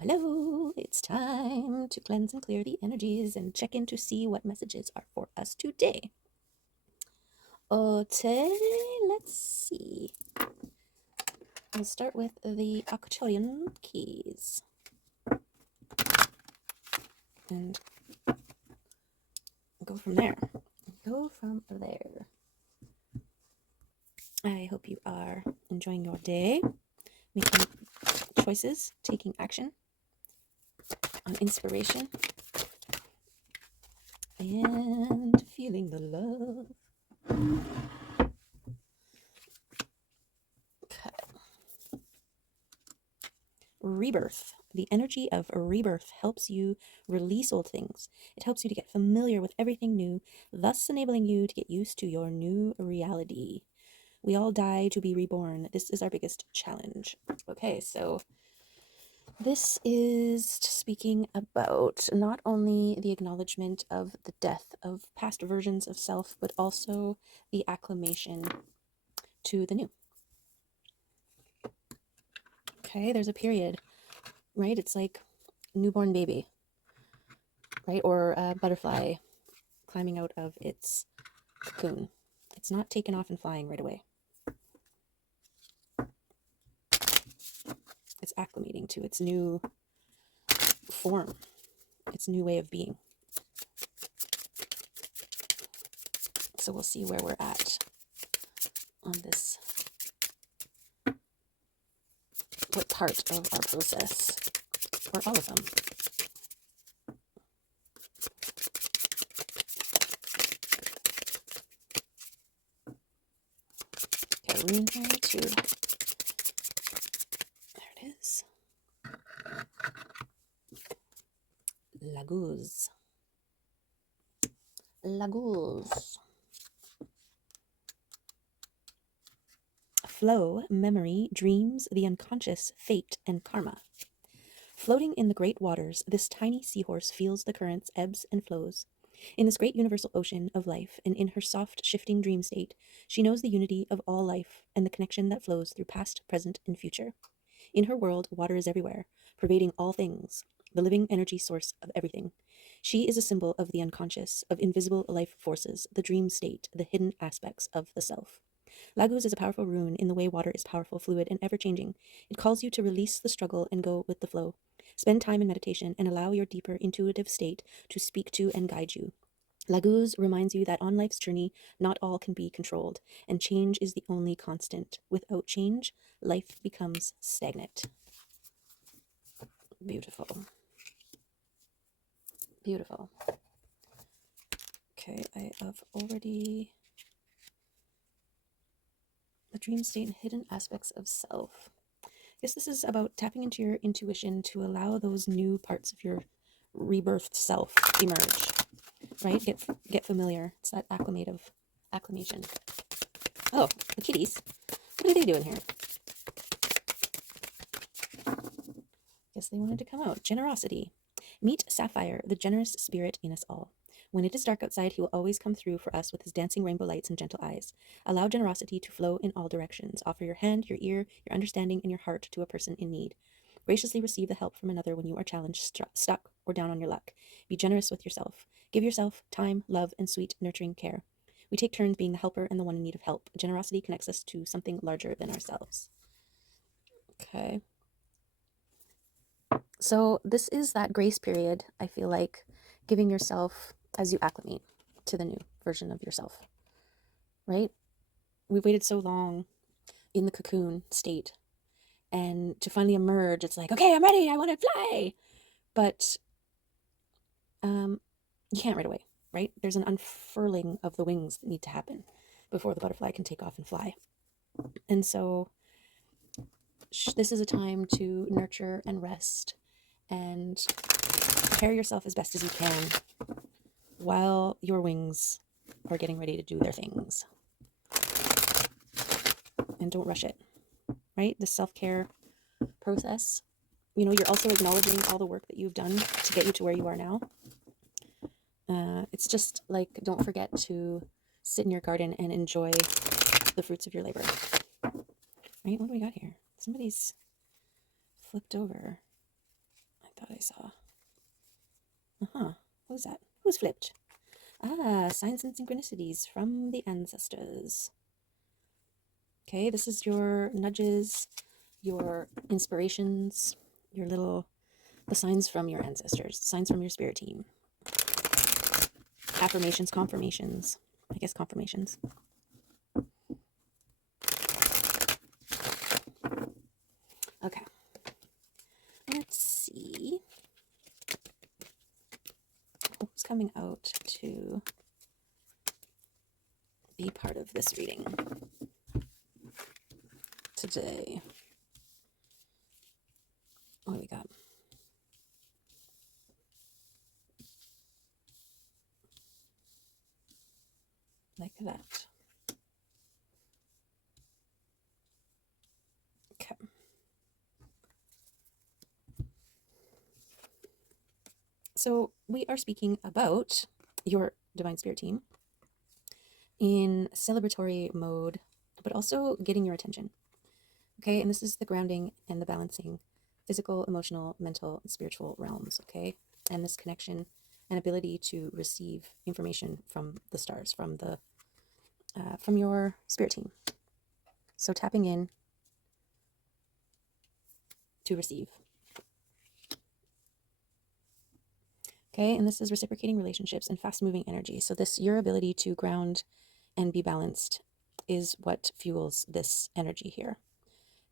Hello, hello. It's time to cleanse and clear the energies and check in to see what messages are for us today. Okay, let's see. I'll start with the Octillion keys. And go from there. I hope you are enjoying your day, making choices, taking action on inspiration, and feeling the love. Okay. Rebirth. The energy of rebirth helps you release old things. It helps you to get familiar with everything new, thus enabling you to get used to your new reality. We all die to be reborn. This is our biggest challenge. Okay, so this is speaking about not only the acknowledgement of the death of past versions of self, but also the acclimation to the new. Okay, there's a period, right? It's like newborn baby, right? Or a butterfly climbing out of its cocoon. It's not taken off and flying right away. It's acclimating to its new form, its new way of being. So we'll see where we're at on this. What part of our process, or all of them. Okay, rune here too. There it is. Laguz. Laguz. Flow, memory, dreams, the unconscious, fate, and karma. Floating in the great waters, this tiny seahorse feels the currents, ebbs, and flows. In this great universal ocean of life, and in her soft, shifting dream state, she knows the unity of all life and the connection that flows through past, present, and future. In her world, water is everywhere, pervading all things, the living energy source of everything. She is a symbol of the unconscious, of invisible life forces, the dream state, the hidden aspects of the self. Laguz is a powerful rune in the way water is powerful, fluid, and ever-changing. It calls you to release the struggle and go with the flow. Spend time in meditation and allow your deeper intuitive state to speak to and guide you. Laguz reminds you that on life's journey, not all can be controlled, and change is the only constant. Without change, life becomes stagnant. Beautiful. Beautiful. Okay, I have already... The dream state and hidden aspects of self. I guess this is about tapping into your intuition to allow those new parts of your rebirthed self emerge, right? Get familiar. It's that acclimation. Oh, the kitties. What are they doing here? Guess they wanted to come out. Generosity. Meet Sapphire, the generous spirit in us all. When it is dark outside, he will always come through for us with his dancing rainbow lights and gentle eyes. Allow generosity to flow in all directions. Offer your hand, your ear, your understanding, and your heart to a person in need. Graciously receive the help from another when you are challenged, stuck, or down on your luck. Be generous with yourself. Give yourself time, love, and sweet, nurturing care. We take turns being the helper and the one in need of help. Generosity connects us to something larger than ourselves. Okay. So this is that grace period, I feel like, giving yourself as you acclimate to the new version of yourself, right? We've waited so long in the cocoon state, and to finally emerge, it's like, okay, I'm ready, I want to fly. But you can't right away, right? There's an unfurling of the wings that need to happen before the butterfly can take off and fly. And so this is a time to nurture and rest and prepare yourself as best as you can while your wings are getting ready to do their things. And don't rush it, right? The self-care process, you're also acknowledging all the work that you've done to get you to where you are now. It's just like, don't forget to sit in your garden and enjoy the fruits of your labor, right? What do we got here? Somebody's flipped over. thought I saw. Who's that? Who's flipped? Signs and synchronicities from the ancestors. Okay, this is your nudges, your inspirations, the signs from your ancestors, signs from your spirit team. Affirmations, confirmations. I guess confirmations. Okay. Let's see. Who's coming out to be part of this reading today? What do we got? Like that. Okay. So we are speaking about your divine spirit team in celebratory mode, but also getting your attention. Okay, and this is the grounding and the balancing, physical, emotional, mental, and spiritual realms. Okay, and this connection and ability to receive information from the stars, from your spirit team. So tapping in to receive. Okay, and this is reciprocating relationships and fast-moving energy. So your ability to ground and be balanced is what fuels this energy here.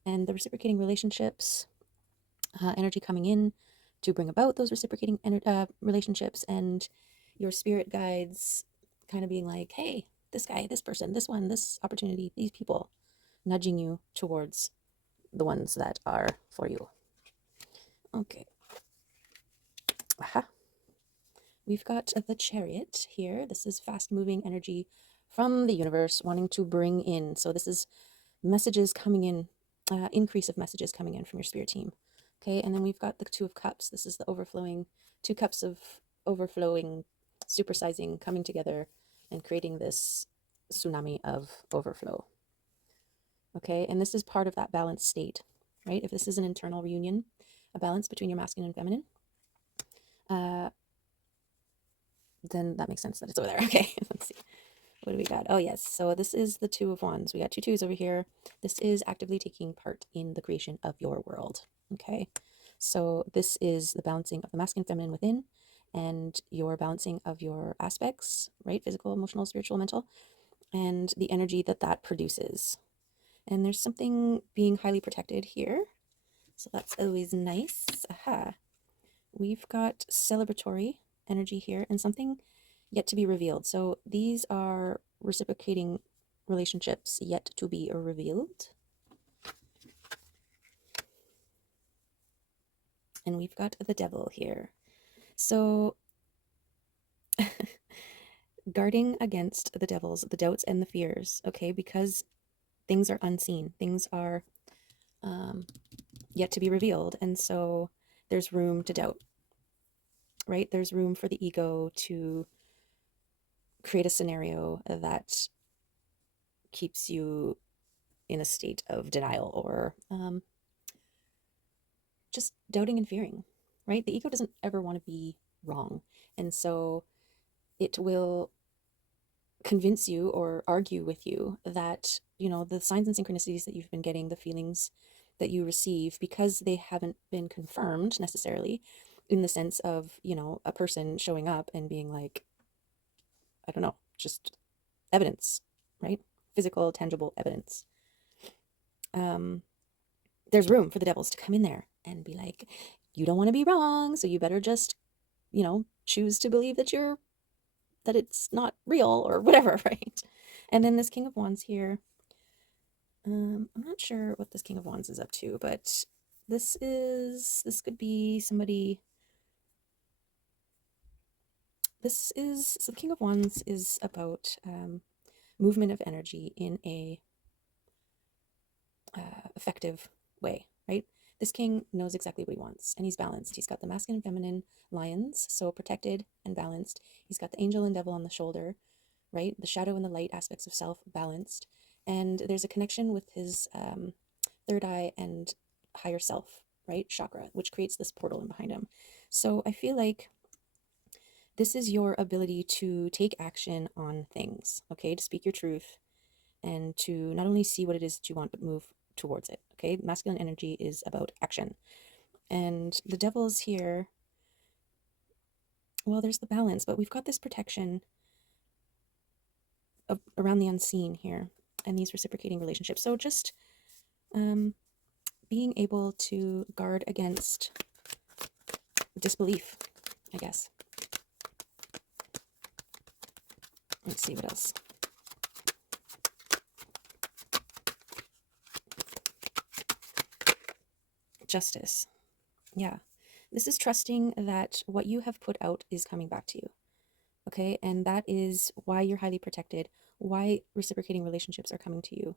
And the reciprocating relationships, energy coming in to bring about those reciprocating relationships, and your spirit guides kind of being like, hey, this guy, this person, this one, this opportunity, these people, nudging you towards the ones that are for you. Okay. Aha. We've got the Chariot here. This is fast-moving energy from the universe wanting to bring in. So this is messages coming in, increase of messages coming in from your spirit team. Okay, and then we've got the Two of Cups. This is the overflowing, 2 cups of overflowing, supersizing, coming together and creating this tsunami of overflow. Okay, and this is part of that balanced state, right? If this is an internal reunion, a balance between your masculine and feminine, then that makes sense that it's over there. Okay, let's see. What do we got? Oh, yes. So this is the Two of Wands. We got 2 twos over here. This is actively taking part in the creation of your world. Okay, so this is the balancing of the masculine, feminine within, and your balancing of your aspects, right? Physical, emotional, spiritual, mental, and the energy that produces. And there's something being highly protected here. So that's always nice. Aha. We've got celebratory energy here and something yet to be revealed. So these are reciprocating relationships yet to be revealed. And we've got the Devil here. So guarding against the devils, the doubts and the fears, okay, because things are unseen, things are yet to be revealed. And so there's room to doubt, right? There's room for the ego to create a scenario that keeps you in a state of denial or just doubting and fearing, right? The ego doesn't ever want to be wrong. And so it will convince you or argue with you that, the signs and synchronicities that you've been getting, the feelings that you receive, because they haven't been confirmed necessarily in the sense of, a person showing up and being like, I don't know, just evidence, right? Physical, tangible evidence. There's room for the devils to come in there and be like, you don't want to be wrong, so you better just, choose to believe that it's not real or whatever, right? And then this King of Wands here, I'm not sure what this King of Wands is up to, but this could be somebody. So the King of Wands is about movement of energy in a effective way, right? This king knows exactly what he wants, and he's balanced. He's got the masculine and feminine lions, so protected and balanced. He's got the angel and devil on the shoulder, right? The shadow and the light aspects of self balanced. And there's a connection with his third eye and higher self right? Chakra, which creates this portal in behind him. So I feel like this is your ability to take action on things, okay? To speak your truth and to not only see what it is that you want, but move towards it, okay? Masculine energy is about action. And the devil's here, well, there's the balance, but we've got this protection around the unseen here and these reciprocating relationships. So just being able to guard against disbelief, I guess. Let's see what else. Justice. Yeah. This is trusting that what you have put out is coming back to you. Okay. And that is why you're highly protected, why reciprocating relationships are coming to you.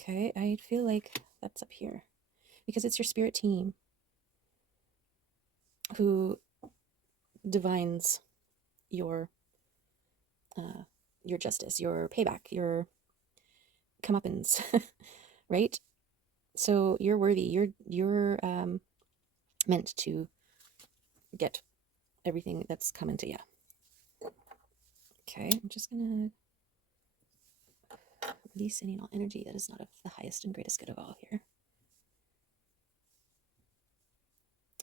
Okay. I feel like that's up here because it's your spirit team who divines your justice, your payback, your comeuppance, right? So you're worthy. You're meant to get everything that's coming to you. Okay, I'm just gonna release any and all energy that is not of the highest and greatest good of all here.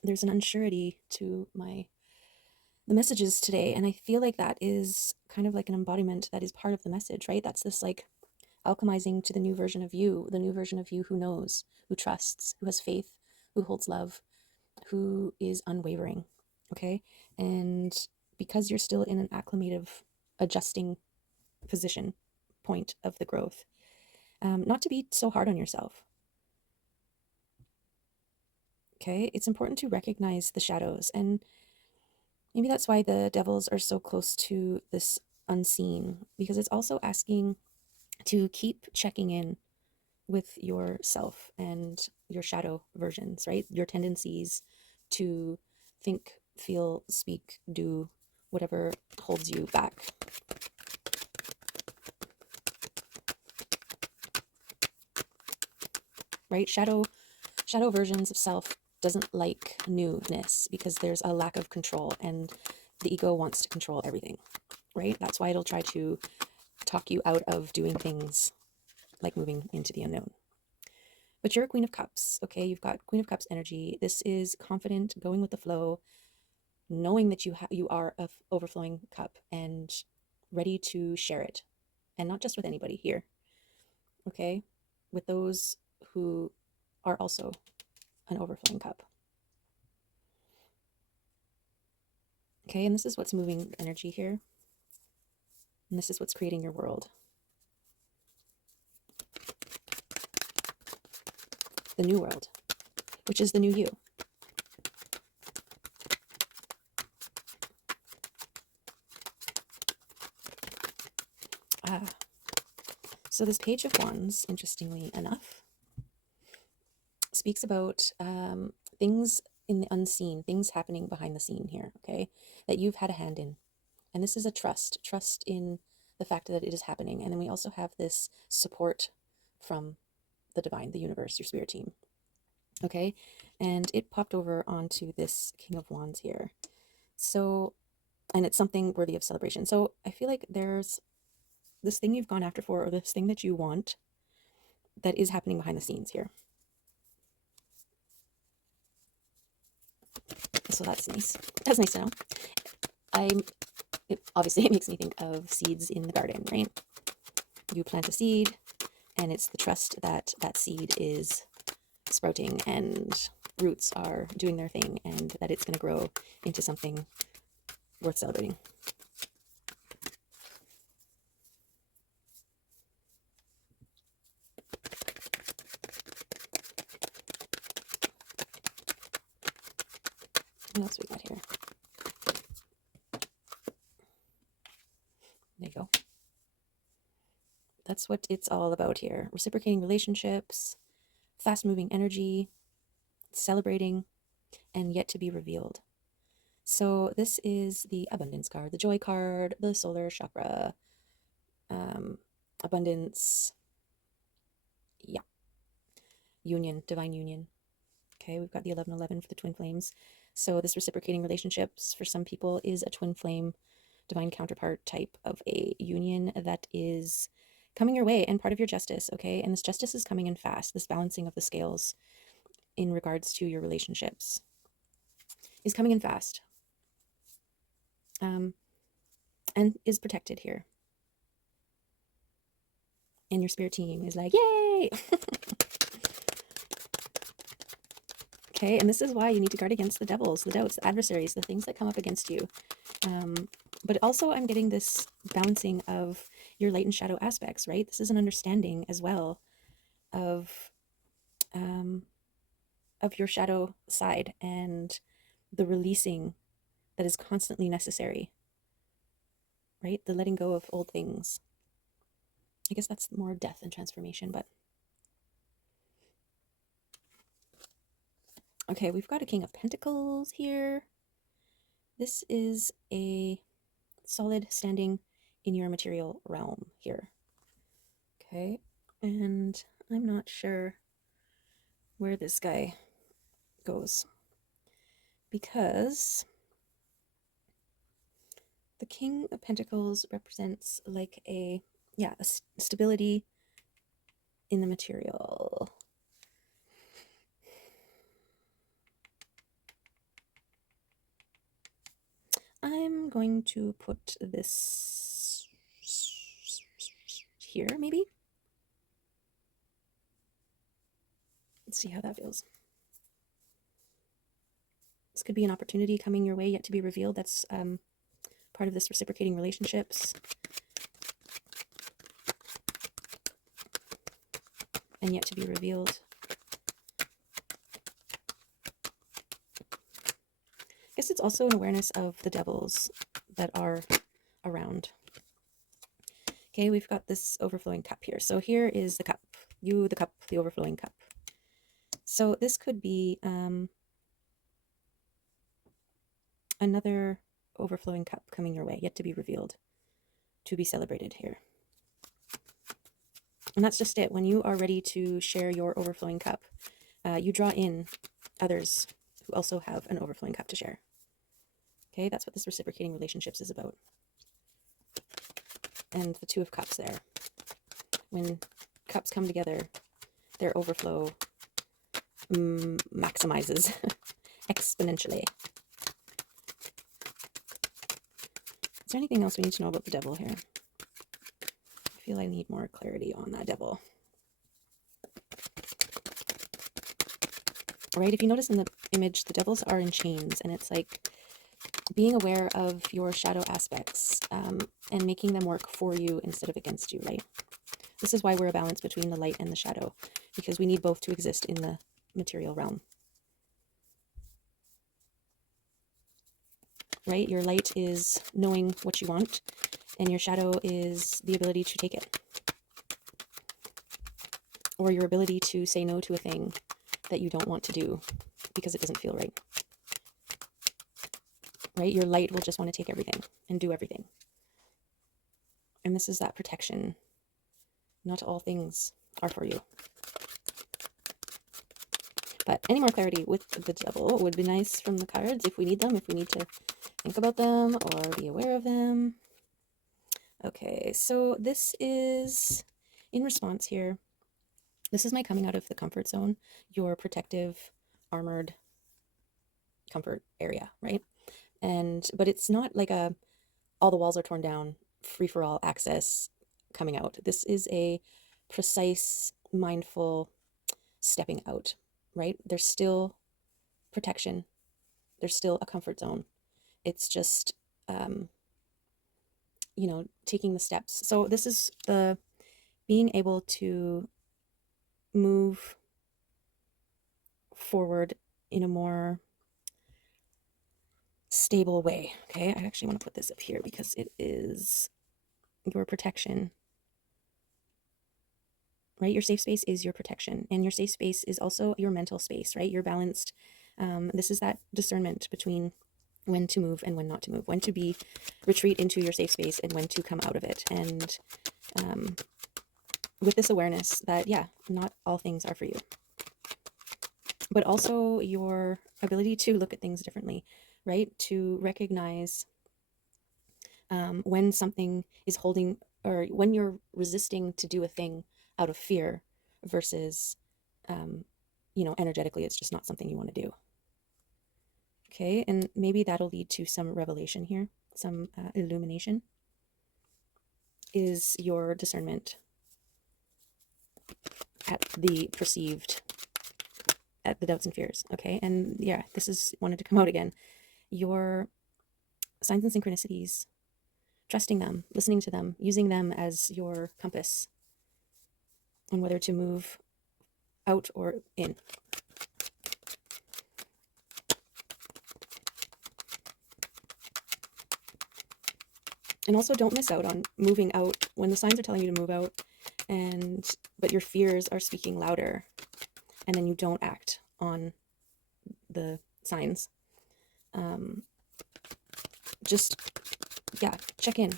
There's an unsurety to the messages today, and I feel like that is kind of like an embodiment that is part of the message, right? That's this like alchemizing to the new version of you who knows, who trusts, who has faith, who holds love, who is unwavering. Okay, and because you're still in an acclimative adjusting position point of the growth, not to be so hard on yourself. Okay, it's important to recognize the shadows, and maybe that's why the devils are so close to this unseen, because it's also asking to keep checking in with yourself and your shadow versions, right? Your tendencies to think, feel, speak, do whatever holds you back. Right? Shadow versions of self doesn't like newness because there's a lack of control and the ego wants to control everything, right? That's why it'll try to talk you out of doing things like moving into the unknown. But you're a Queen of Cups, okay? You've got Queen of Cups energy. This is confident, going with the flow, knowing that you are a overflowing cup and ready to share it, and not just with anybody here, okay? With those who are also an overflowing cup. Okay, and this is what's moving energy here. And this is what's creating your world. The new world, which is the new you. So this Page of Wands, interestingly enough, speaks about things in the unseen, things happening behind the scene here, okay, that you've had a hand in. And this is a trust in the fact that it is happening. And then we also have this support from the divine, the universe, your spirit team. Okay, and it popped over onto this King of Wands here. So, and it's something worthy of celebration. So I feel like there's this thing you've gone after for, or this thing that you want, that is happening behind the scenes here. So that's nice. That's nice to know. Obviously it makes me think of seeds in the garden, right? You plant a seed, and it's the trust that that seed is sprouting and roots are doing their thing, and that it's going to grow into something worth celebrating. What else we got here? There you go. That's what it's all about here. Reciprocating relationships, fast moving energy, celebrating, and yet to be revealed. So this is the abundance card, the joy card, the solar chakra, abundance. Yeah. union, divine union. Okay, we've got the 1111 for the twin flames. So this reciprocating relationships for some people is a twin flame divine counterpart type of a union that is coming your way and part of your justice, okay? And this justice is coming in fast. This balancing of the scales in regards to your relationships is coming in fast, and is protected here. And your spirit team is like, yay! Okay, and this is why you need to guard against the devils, the doubts, the adversaries, the things that come up against you. But also I'm getting this balancing of your light and shadow aspects, right? This is an understanding as well of your shadow side and the releasing that is constantly necessary, right? The letting go of old things. I guess that's more death and transformation, but okay, we've got a King of Pentacles here. This is a solid standing in your material realm here. Okay, and I'm not sure where this guy goes because the King of Pentacles represents like a stability in the material. I'm going to put this here, maybe. Let's see how that feels. This could be an opportunity coming your way yet to be revealed. That's part of this reciprocating relationships. And yet to be revealed. I guess it's also an awareness of the devils that are around. Okay, we've got this overflowing cup here. So here is the cup. You, the cup, the overflowing cup. So this could be another overflowing cup coming your way, yet to be revealed, to be celebrated here. And that's just it. When you are ready to share your overflowing cup, you draw in others who also have an overflowing cup to share. Okay, that's what this reciprocating relationships is about. And the Two of Cups there. When cups come together, their overflow maximizes exponentially. Is there anything else we need to know about the devil here? I feel I need more clarity on that devil. Right, if you notice in the image, the devils are in chains, and it's like being aware of your shadow aspects and making them work for you instead of against you, right? This is why we're a balance between the light and the shadow, because we need both to exist in the material realm. Right? Your light is knowing what you want, and your shadow is the ability to take it. Or your ability to say no to a thing that you don't want to do because it doesn't feel right. Right? Your light will just want to take everything and do everything. And this is that protection. Not all things are for you. But any more clarity with the devil would be nice from the cards if we need them, if we need to think about them or be aware of them. Okay, so this is in response here. This is my coming out of the comfort zone, your protective, armored comfort area, right? But it's not like all the walls are torn down, free-for-all access coming out. This is a precise, mindful stepping out, right? There's still protection. There's still a comfort zone. It's just, taking the steps. So this is the being able to move forward in a more stable way. Okay, I actually want to put this up here because it is your protection, right? Your safe space is your protection, and your safe space is also your mental space, right? You're balanced. This is that discernment between when to move and when not to move, when to retreat into your safe space and when to come out of it. And with this awareness that, not all things are for you. but also your ability to look at things differently, right? To recognize when something is holding, or when you're resisting to do a thing out of fear versus, energetically, it's just not something you want to do. Okay, and maybe that'll lead to some revelation here, some illumination, is your discernment at the perceived, at the doubts and fears. Okay, and yeah, this is wanted to come out again. Your signs and synchronicities, trusting them, listening to them, using them as your compass on whether to move out or in. And also don't miss out on moving out when the signs are telling you to move out, but your fears are speaking louder, and then you don't act on the signs. Just, yeah, check in.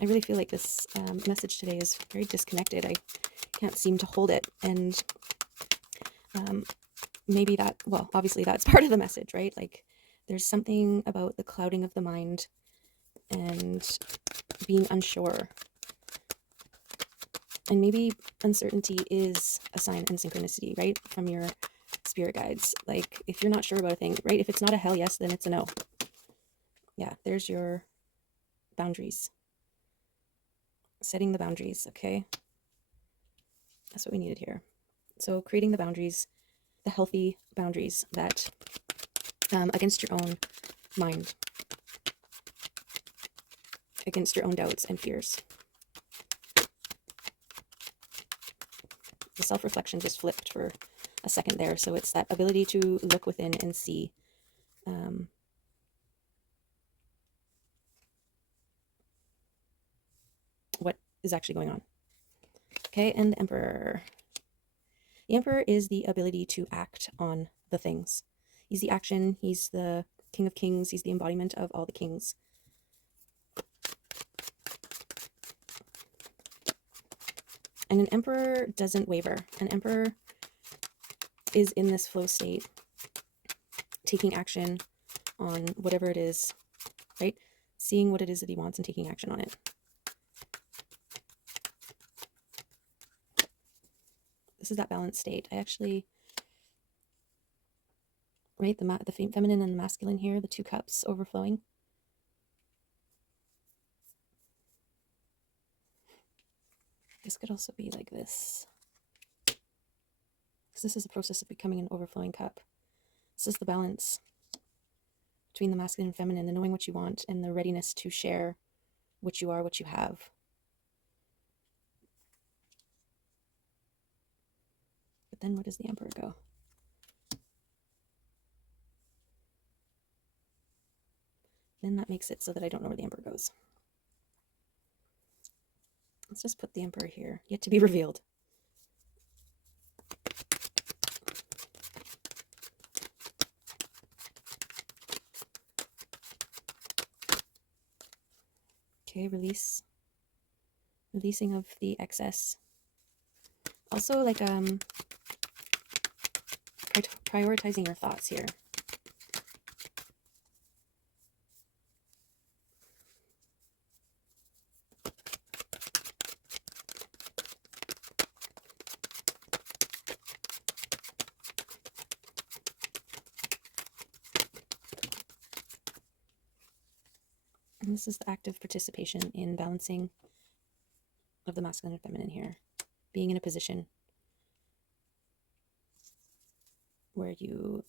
I really feel like this message today is very disconnected. I can't seem to hold it. And maybe that, well, obviously that's part of the message, right? Like there's something about the clouding of the mind and being unsure. And maybe uncertainty is a sign and synchronicity, right? From your spirit guides. Like if you're not sure about a thing, right? If it's not a hell yes, then it's a no. Yeah, there's your boundaries. Setting the boundaries, okay? That's what we needed here. So creating the boundaries, the healthy boundaries that against your own mind, against your own doubts and fears. The self-reflection just flipped for a second there. So it's that ability to look within and see what is actually going on. Okay, and the Emperor. The Emperor is the ability to act on the things. He's the action. He's the King of Kings. He's the embodiment of all the kings. And an Emperor doesn't waver. An Emperor is in this flow state, taking action on whatever it is, right? Seeing what it is that he wants and taking action on it. This is that balanced state. I actually, right, the feminine and the masculine here, the two cups overflowing. This could also be like this, because this is a process of becoming an overflowing cup. This is the balance between the masculine and feminine, the knowing what you want and the readiness to share what you are, what you have. But then where does the Emperor go? Then that makes it so that I don't know where the Emperor goes. Let's just put the Emperor here, yet to be revealed. Okay, releasing of the excess. Also, like prioritizing your thoughts here. And this is the active participation in balancing of the masculine and feminine here. Being in a position where you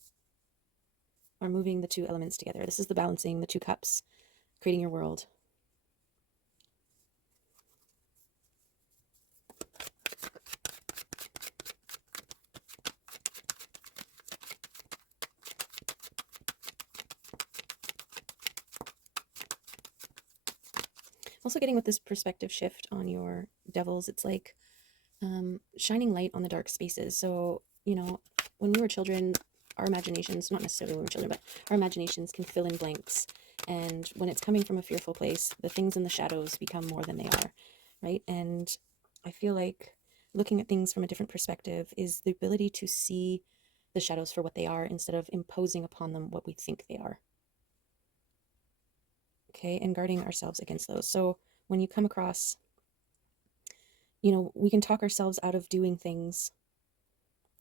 are moving the two elements together. This is the balancing, the two cups, creating your world. Also getting with this perspective shift on your devils, it's like shining light on the dark spaces. So, when we were children, our imaginations, not necessarily when we were children, but our imaginations can fill in blanks. And when it's coming from a fearful place, the things in the shadows become more than they are, right? And I feel like looking at things from a different perspective is the ability to see the shadows for what they are instead of imposing upon them what we think they are. Okay, and guarding ourselves against those. So when you come across, we can talk ourselves out of doing things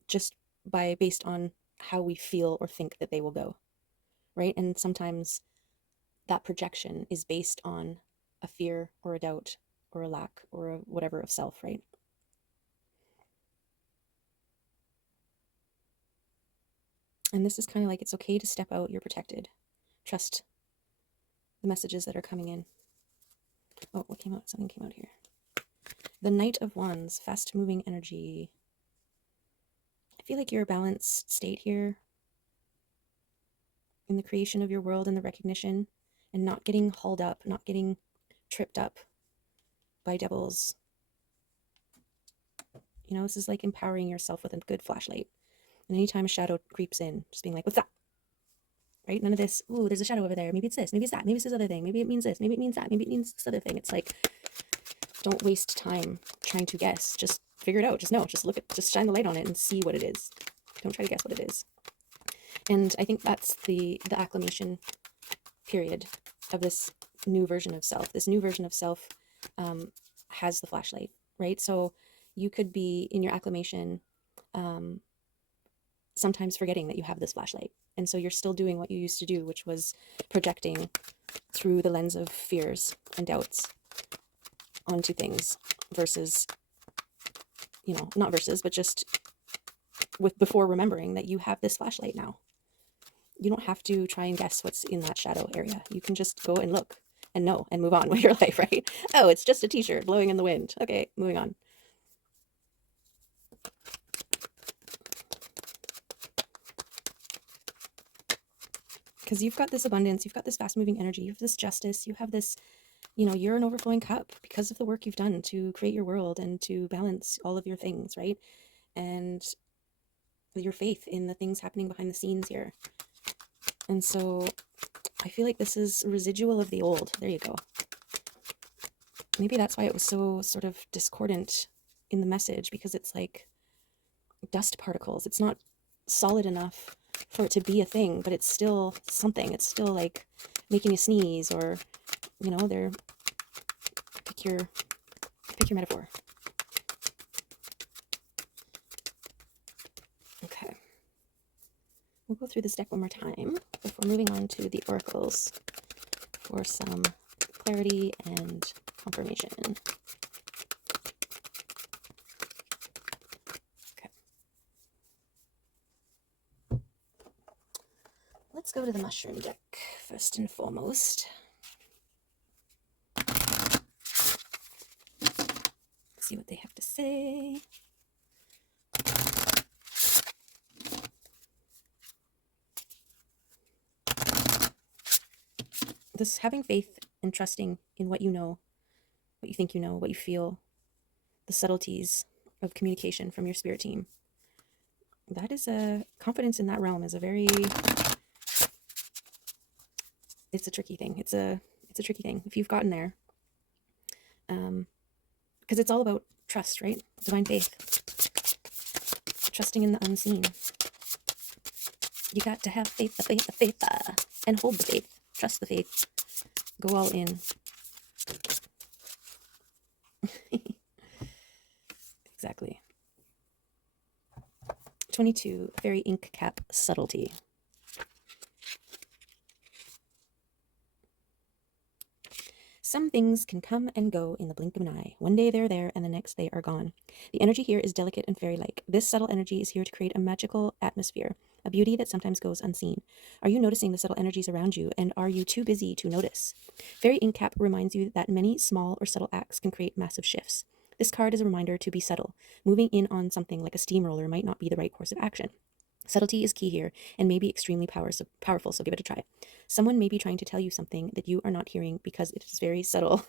just based on how we feel or think that they will go, right? And sometimes that projection is based on a fear or a doubt or a lack or a whatever of self, right? And this is kind of like, it's okay to step out, you're protected. Trust the messages that are coming in. Oh, what came out? Something came out here. The Knight of Wands, fast moving energy. I feel like you're a balanced state here in the creation of your world and the recognition, and not getting hauled up, not getting tripped up by devils. This is like empowering yourself with a good flashlight. And anytime a shadow creeps in, just being like, what's that? Right? None of this, ooh, there's a shadow over there. Maybe it's this, maybe it's that, maybe it's this other thing, maybe it means this, maybe it means that, maybe it means this other thing. It's like, don't waste time trying to guess. Just figure it out. Just know. Just look at, just shine the light on it and see what it is. Don't try to guess what it is. And I think that's the acclimation period of this new version of self. This new version of self has the flashlight, right? So you could be in your acclimation sometimes forgetting that you have this flashlight. And so you're still doing what you used to do, which was projecting through the lens of fears and doubts onto things versus, not versus, but just before remembering that you have this flashlight now. You don't have to try and guess what's in that shadow area. You can just go and look and know and move on with your life, right? Oh, it's just a t-shirt blowing in the wind. Okay, moving on. Because you've got this abundance, you've got this fast moving energy, you have this justice, you have this, you're an overflowing cup because of the work you've done to create your world and to balance all of your things, right? And your faith in the things happening behind the scenes here. And so I feel like this is a residual of the old. There you go. Maybe that's why it was so sort of discordant in the message, because it's like dust particles. It's not solid enough for it to be a thing, but it's still something. It's still like making you sneeze, or they're pick your metaphor. Okay, we'll go through this deck one more time before moving on to the oracles for some clarity and confirmation. Let's go to the mushroom deck first and foremost. See what they have to say. This having faith and trusting in what you know, what you think you know, what you feel, the subtleties of communication from your spirit team. That is a confidence in that realm is a very, it's a tricky thing. It's a tricky thing. If you've gotten there, because it's all about trust, right? Divine faith, trusting in the unseen. You got to have faith, and hold the faith, trust the faith, go all in. Exactly. 22, fairy ink cap subtlety. Some things can come and go in the blink of an eye. One day they're there and the next they are gone. The energy here is delicate and fairy-like. This subtle energy is here to create a magical atmosphere, a beauty that sometimes goes unseen. Are you noticing the subtle energies around you, and are you too busy to notice? Fairy ink cap reminds you that many small or subtle acts can create massive shifts. This card is a reminder to be subtle. Moving in on something like a steamroller might not be the right course of action. Subtlety is key here and may be extremely powerful, so give it a try. Someone may be trying to tell you something that you are not hearing because it is very subtle.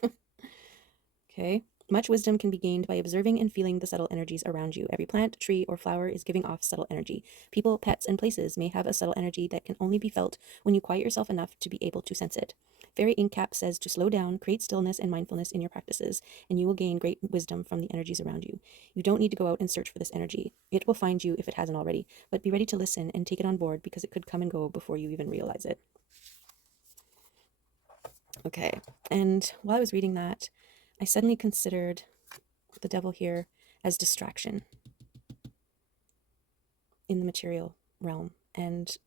Okay. Much wisdom can be gained by observing and feeling the subtle energies around you. Every plant, tree, or flower is giving off subtle energy. People, pets, and places may have a subtle energy that can only be felt when you quiet yourself enough to be able to sense it. Fairy Ink Cap says to slow down, create stillness and mindfulness in your practices, and you will gain great wisdom from the energies around you. You don't need to go out and search for this energy. It will find you if it hasn't already, but be ready to listen and take it on board because it could come and go before you even realize it. Okay, and while I was reading that, I suddenly considered the devil here as distraction in the material realm. And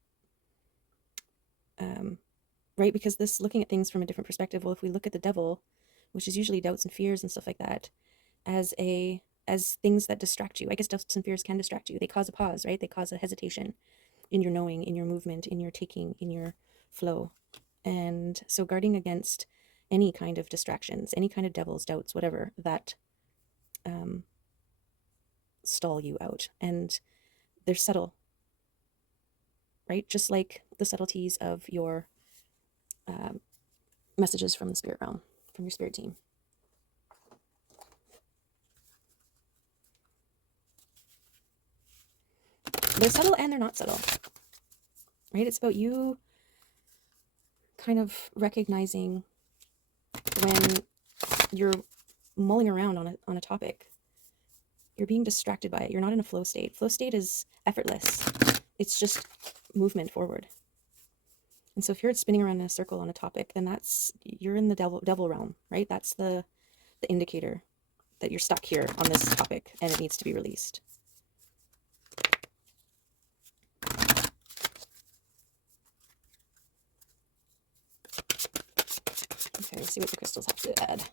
right, because this, looking at things from a different perspective, well, if we look at the devil, which is usually doubts and fears and stuff like that, as things that distract you. I guess doubts and fears can distract you. They cause a pause, right? They cause a hesitation in your knowing, in your movement, in your taking, in your flow. And so guarding against any kind of distractions, any kind of devils, doubts, whatever, that stall you out. And they're subtle, right? Just like the subtleties of your messages from the spirit realm, from your spirit team. They're subtle and they're not subtle, right? It's about you kind of recognizing when you're mulling around on a topic, you're being distracted by it. You're not in a flow state. Flow state is effortless. It's just movement forward. And so if you're spinning around in a circle on a topic, then you're in the devil realm, right? That's the indicator that you're stuck here on this topic and it needs to be released. Okay, let's see what the crystals have to add.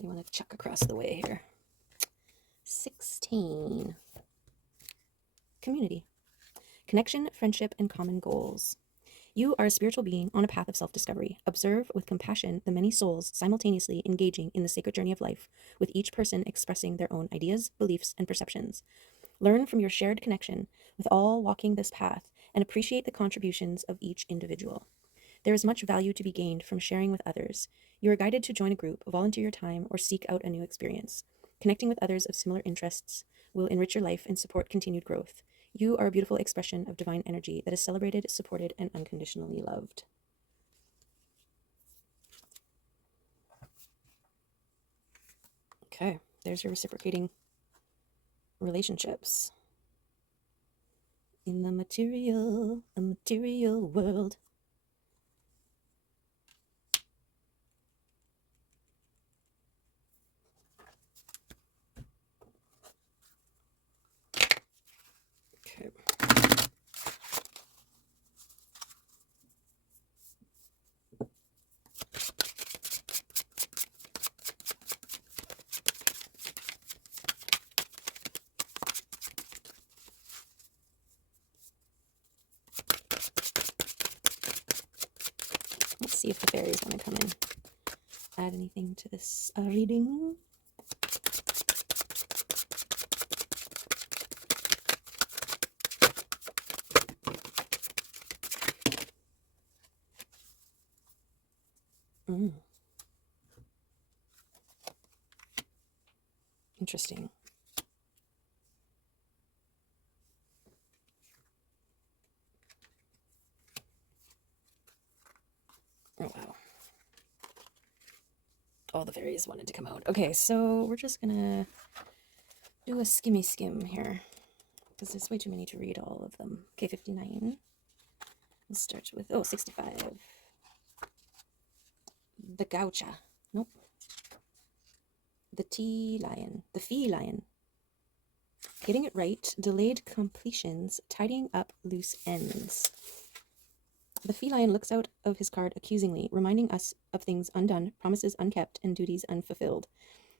They want to chuck across the way here. 16. Community. Connection, friendship, and common goals. You are a spiritual being on a path of self-discovery. Observe with compassion the many souls simultaneously engaging in the sacred journey of life, with each person expressing their own ideas, beliefs, and perceptions. Learn from your shared connection with all walking this path and appreciate the contributions of each individual. There is much value to be gained from sharing with others. You are guided to join a group, volunteer your time, or seek out a new experience. Connecting with others of similar interests will enrich your life and support continued growth. You are a beautiful expression of divine energy that is celebrated, supported, and unconditionally loved. Okay, there's your reciprocating relationships in the material world. Okay. Let's see if the fairies want to come in. Add anything to this reading. Interesting. Oh, wow. All the fairies wanted to come out. Okay, so we're just gonna do a skimmy skim here because there's way too many to read all of them. Okay, 59. Let's start with, 65. The gaucha. Nope. The tea lion. The fee lion. Getting it right. Delayed completions. Tidying up loose ends. The feline looks out of his card accusingly, reminding us of things undone, promises unkept, and duties unfulfilled.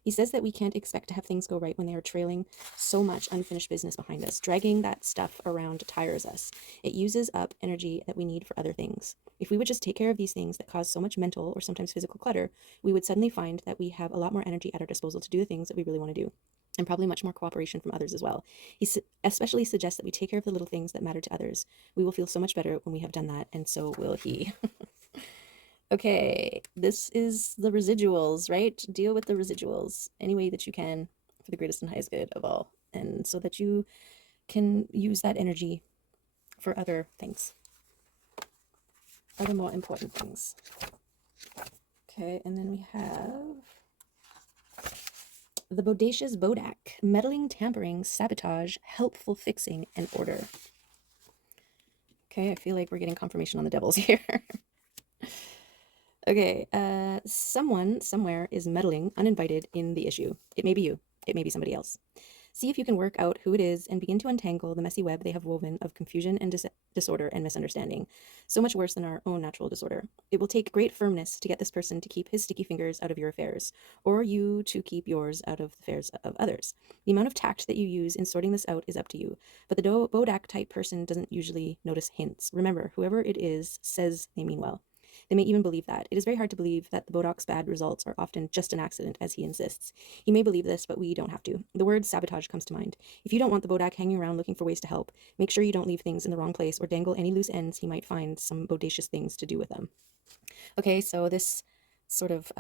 He says that we can't expect to have things go right when they are trailing so much unfinished business behind us. Dragging that stuff around tires us. It uses up energy that we need for other things. If we would just take care of these things that cause so much mental or sometimes physical clutter, we would suddenly find that we have a lot more energy at our disposal to do the things that we really want to do. And probably much more cooperation from others as well. He especially suggests that we take care of the little things that matter to others. We will feel so much better when we have done that, and so will he. Okay, this is the residuals, right? Deal with the residuals any way that you can for the greatest and highest good of all. And so that you can use that energy for other things, other more important things. Okay, and then we have the Bodacious Bodak, meddling, tampering, sabotage, helpful fixing, and order. Okay, I feel like we're getting confirmation on the devils here. Okay, someone somewhere is meddling uninvited in the issue. It may be you, it may be somebody else. See if you can work out who it is and begin to untangle the messy web they have woven of confusion and disorder and misunderstanding. So much worse than our own natural disorder. It will take great firmness to get this person to keep his sticky fingers out of your affairs, or you to keep yours out of the affairs of others. The amount of tact that you use in sorting this out is up to you, but the Bodak type person doesn't usually notice hints. Remember, whoever it is says they mean well. They may even believe that. It is very hard to believe that the Bodak's bad results are often just an accident, as he insists. He may believe this, but we don't have to. The word sabotage comes to mind. If you don't want the Bodak hanging around looking for ways to help, make sure you don't leave things in the wrong place or dangle any loose ends. He might find some bodacious things to do with them. Okay, so this sort of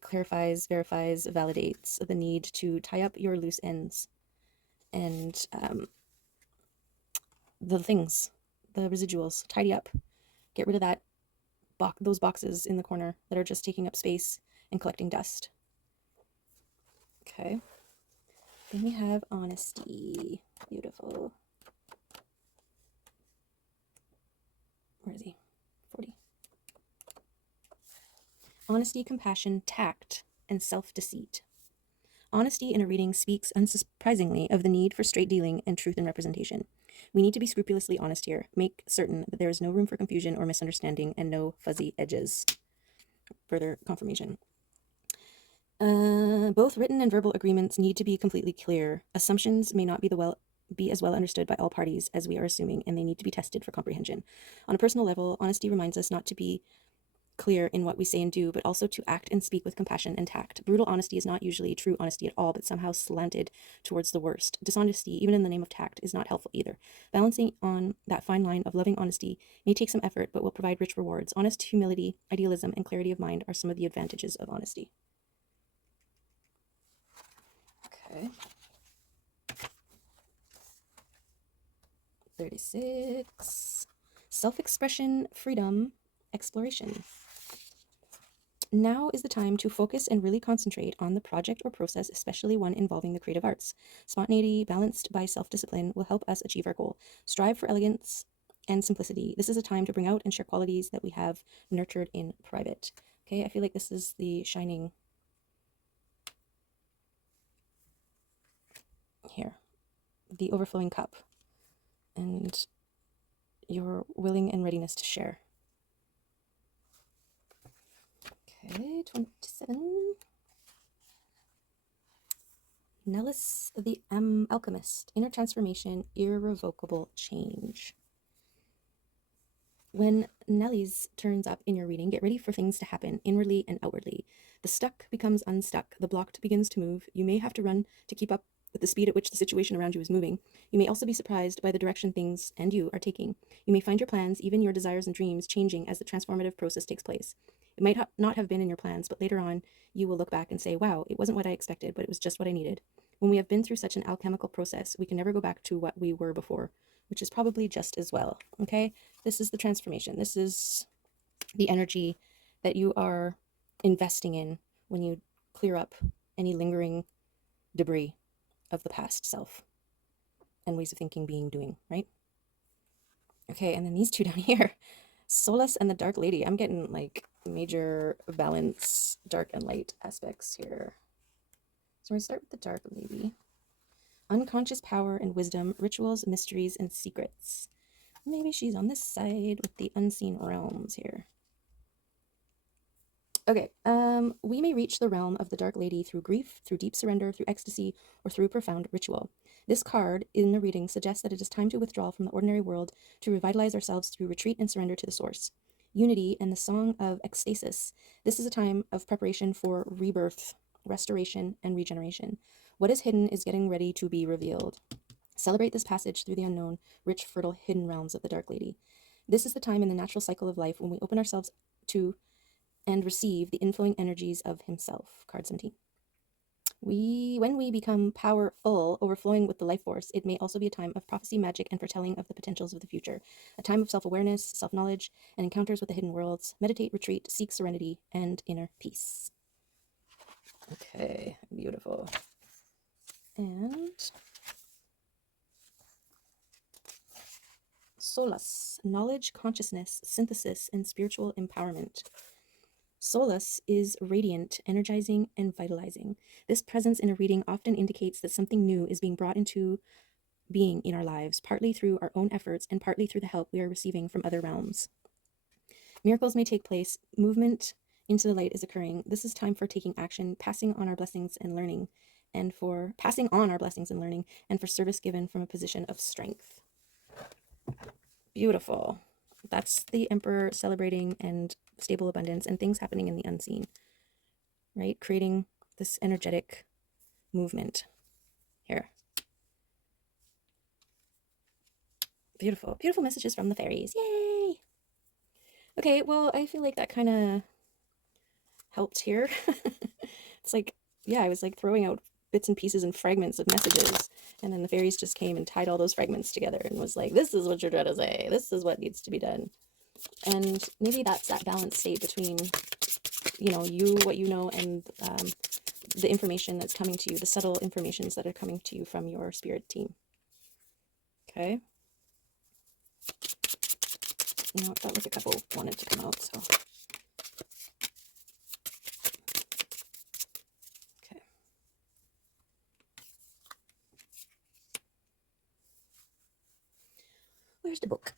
clarifies, verifies, validates the need to tie up your loose ends and the things, the residuals, tidy up. Get rid of that those boxes in the corner that are just taking up space and collecting dust. Okay. Then we have honesty. Beautiful. Where is he? 40. Honesty, compassion, tact, and self-deceit. Honesty in a reading speaks unsurprisingly of the need for straight dealing and truth in representation. We need to be scrupulously honest here. Make certain that there is no room for confusion or misunderstanding and no fuzzy edges. Further confirmation. Both written and verbal agreements need to be completely clear. Assumptions may not be as well understood by all parties as we are assuming, and they need to be tested for comprehension. On a personal level, honesty reminds us not to be clear in what we say and do, but also to act and speak with compassion and tact. Brutal honesty is not usually true honesty at all, but somehow slanted towards the worst. Dishonesty, even in the name of tact, is not helpful either. Balancing on that fine line of loving honesty may take some effort, but will provide rich rewards. Honest humility, idealism, and clarity of mind are some of the advantages of honesty. Okay. 36. Self-expression, freedom, exploration. Now is the time to focus and really concentrate on the project or process, especially one involving the creative arts. Spontaneity, balanced by self-discipline, will help us achieve our goal. Strive for elegance and simplicity. This is a time to bring out and share qualities that we have nurtured in private. Okay, I feel like this is the shining here, the overflowing cup, and your willing and readiness to share. Okay, 27. Nellis the Alchemist, inner transformation, irrevocable change. When Nellis turns up in your reading, get ready for things to happen inwardly and outwardly. The stuck becomes unstuck. The blocked begins to move. You may have to run to keep up with the speed at which the situation around you is moving. You may also be surprised by the direction things and you are taking. You may find your plans, even your desires and dreams, changing as the transformative process takes place. It might not have been in your plans, but later on, you will look back and say, wow, it wasn't what I expected, but it was just what I needed. When we have been through such an alchemical process, we can never go back to what we were before, which is probably just as well. Okay? This is the transformation. This is the energy that you are investing in when you clear up any lingering debris of the past self and ways of thinking, being, doing, right? Okay, and then these two down here, Solace and the Dark Lady. I'm getting like major balance, dark and light aspects here. So we're going to start with the Dark Lady. Unconscious power and wisdom, rituals, mysteries, and secrets. Maybe she's on this side with the unseen realms here. Okay, we may reach the realm of the Dark Lady through grief, through deep surrender, through ecstasy, or through profound ritual. This card in the reading suggests that it is time to withdraw from the ordinary world to revitalize ourselves through retreat and surrender to the source. Unity and the Song of Ecstasis. This is a time of preparation for rebirth, restoration, and regeneration. What is hidden is getting ready to be revealed. Celebrate this passage through the unknown, rich, fertile, hidden realms of the Dark Lady. This is the time in the natural cycle of life when we open ourselves to and receive the inflowing energies of himself. Card 17. When we become powerful, overflowing with the life force, it may also be a time of prophecy, magic, and foretelling of the potentials of the future. A time of self-awareness, self-knowledge, and encounters with the hidden worlds. Meditate, retreat, seek serenity, and inner peace. Okay, beautiful. And Solus, knowledge, consciousness, synthesis, and spiritual empowerment. Solus is radiant, energizing, and vitalizing. This presence in a reading often indicates that something new is being brought into being in our lives, partly through our own efforts and partly through the help we are receiving from other realms. Miracles may take place, movement into the light is occurring. This is time for taking action, passing on our blessings and learning, and for service given from a position of strength. Beautiful. That's the Emperor celebrating and stable abundance and things happening in the unseen, right? Creating this energetic movement here. Beautiful, beautiful messages from the fairies. Yay! Okay, well, I feel like that kind of helped here. It's like, yeah, I was like throwing out bits and pieces and fragments of messages, and then the fairies just came and tied all those fragments together and was like, this is what you're trying to say, this is what needs to be done. And maybe that's that balanced state between, you know, what you know, and the information that's coming to you, the subtle informations that are coming to you from your spirit team. Okay. You know, it felt like a couple wanted to come out, so. Okay. Where's the book?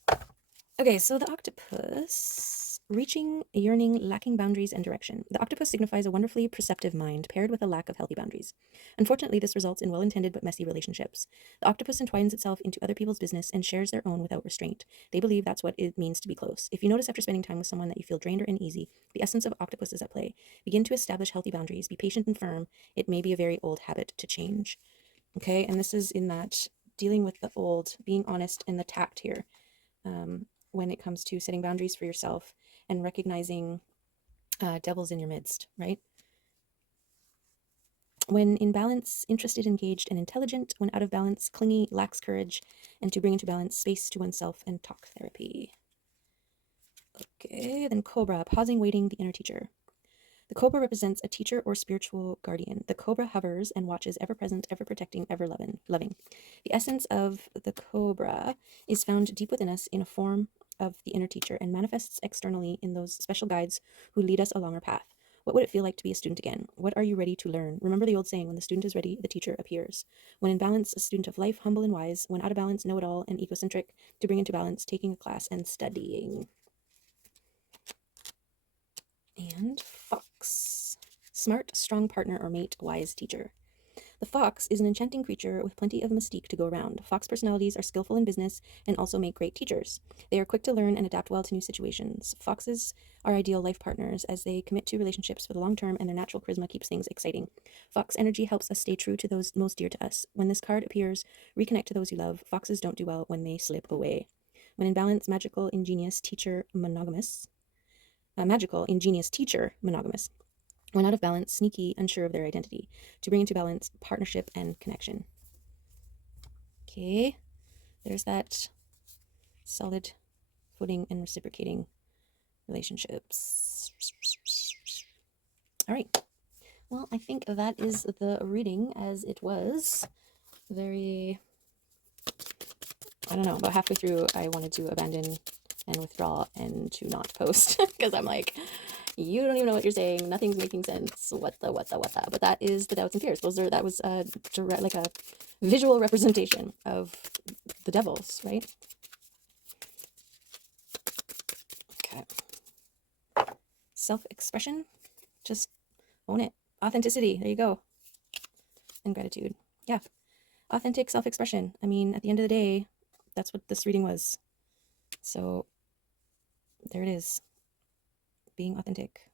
Okay, so the octopus, reaching, yearning, lacking boundaries and direction. The octopus signifies a wonderfully perceptive mind paired with a lack of healthy boundaries. Unfortunately, this results in well-intended but messy relationships. The octopus entwines itself into other people's business and shares their own without restraint. They believe that's what it means to be close. If you notice after spending time with someone that you feel drained or uneasy, the essence of octopus is at play. Begin to establish healthy boundaries. Be patient and firm. It may be a very old habit to change. Okay, and this is in that dealing with the old, being honest, and the tact here. When it comes to setting boundaries for yourself and recognizing devils in your midst, right? When in balance, interested, engaged, and intelligent. When out of balance, clingy, lacks courage, and to bring into balance, space to oneself and talk therapy. Okay, then Cobra, pausing, waiting, the inner teacher. The cobra represents a teacher or spiritual guardian. The cobra hovers and watches, ever present, ever protecting, ever loving. The essence of the cobra is found deep within us in a form of the inner teacher and manifests externally in those special guides who lead us along our path. What would it feel like to be a student again? What are you ready to learn? Remember the old saying, when the student is ready, the teacher appears. When in balance, a student of life, humble and wise. When out of balance, know-it-all and egocentric. To bring into balance, taking a class and studying. And fox. Smart, strong partner or mate, wise teacher. The fox is an enchanting creature with plenty of mystique to go around. Fox personalities are skillful in business and also make great teachers. They are quick to learn and adapt well to new situations. Foxes are ideal life partners as they commit to relationships for the long term, and their natural charisma keeps things exciting. Fox energy helps us stay true to those most dear to us. When this card appears, reconnect to those you love. Foxes don't do well when they slip away. When in balance, magical, ingenious teacher, monogamous. Monogamous. When out of balance, sneaky, unsure of their identity. To bring into balance, partnership and connection. Okay, there's that solid footing and reciprocating relationships. All right. Well, I think that is the reading as it was. Very, I don't know, about halfway through, I wanted to abandon and withdraw and to not post because I'm like, you don't even know what you're saying. Nothing's making sense. What the. But that is the doubts and fears. That was a direct, like a visual representation of the devils, right? Okay. Self-expression. Just own it. Authenticity. There you go. And gratitude. Yeah. Authentic self-expression. I mean, at the end of the day, that's what this reading was. So there it is. Being authentic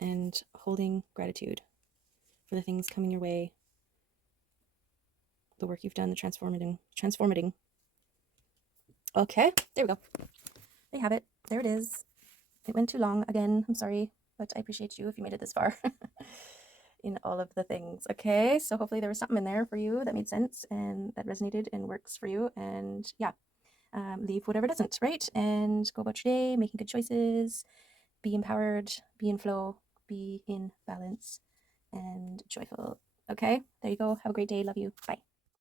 and holding gratitude for the things coming your way, the work you've done, the transformating. Okay, there we go. There you have it. There it is. It went too long again. I'm sorry, but I appreciate you if you made it this far. in all of the things. Okay, so hopefully there was something in there for you that made sense and that resonated and works for you. And yeah, leave whatever doesn't, right? And go about your day making good choices, be empowered, be in flow, be in balance and joyful. Okay, there you go. Have a great day. Love you. Bye.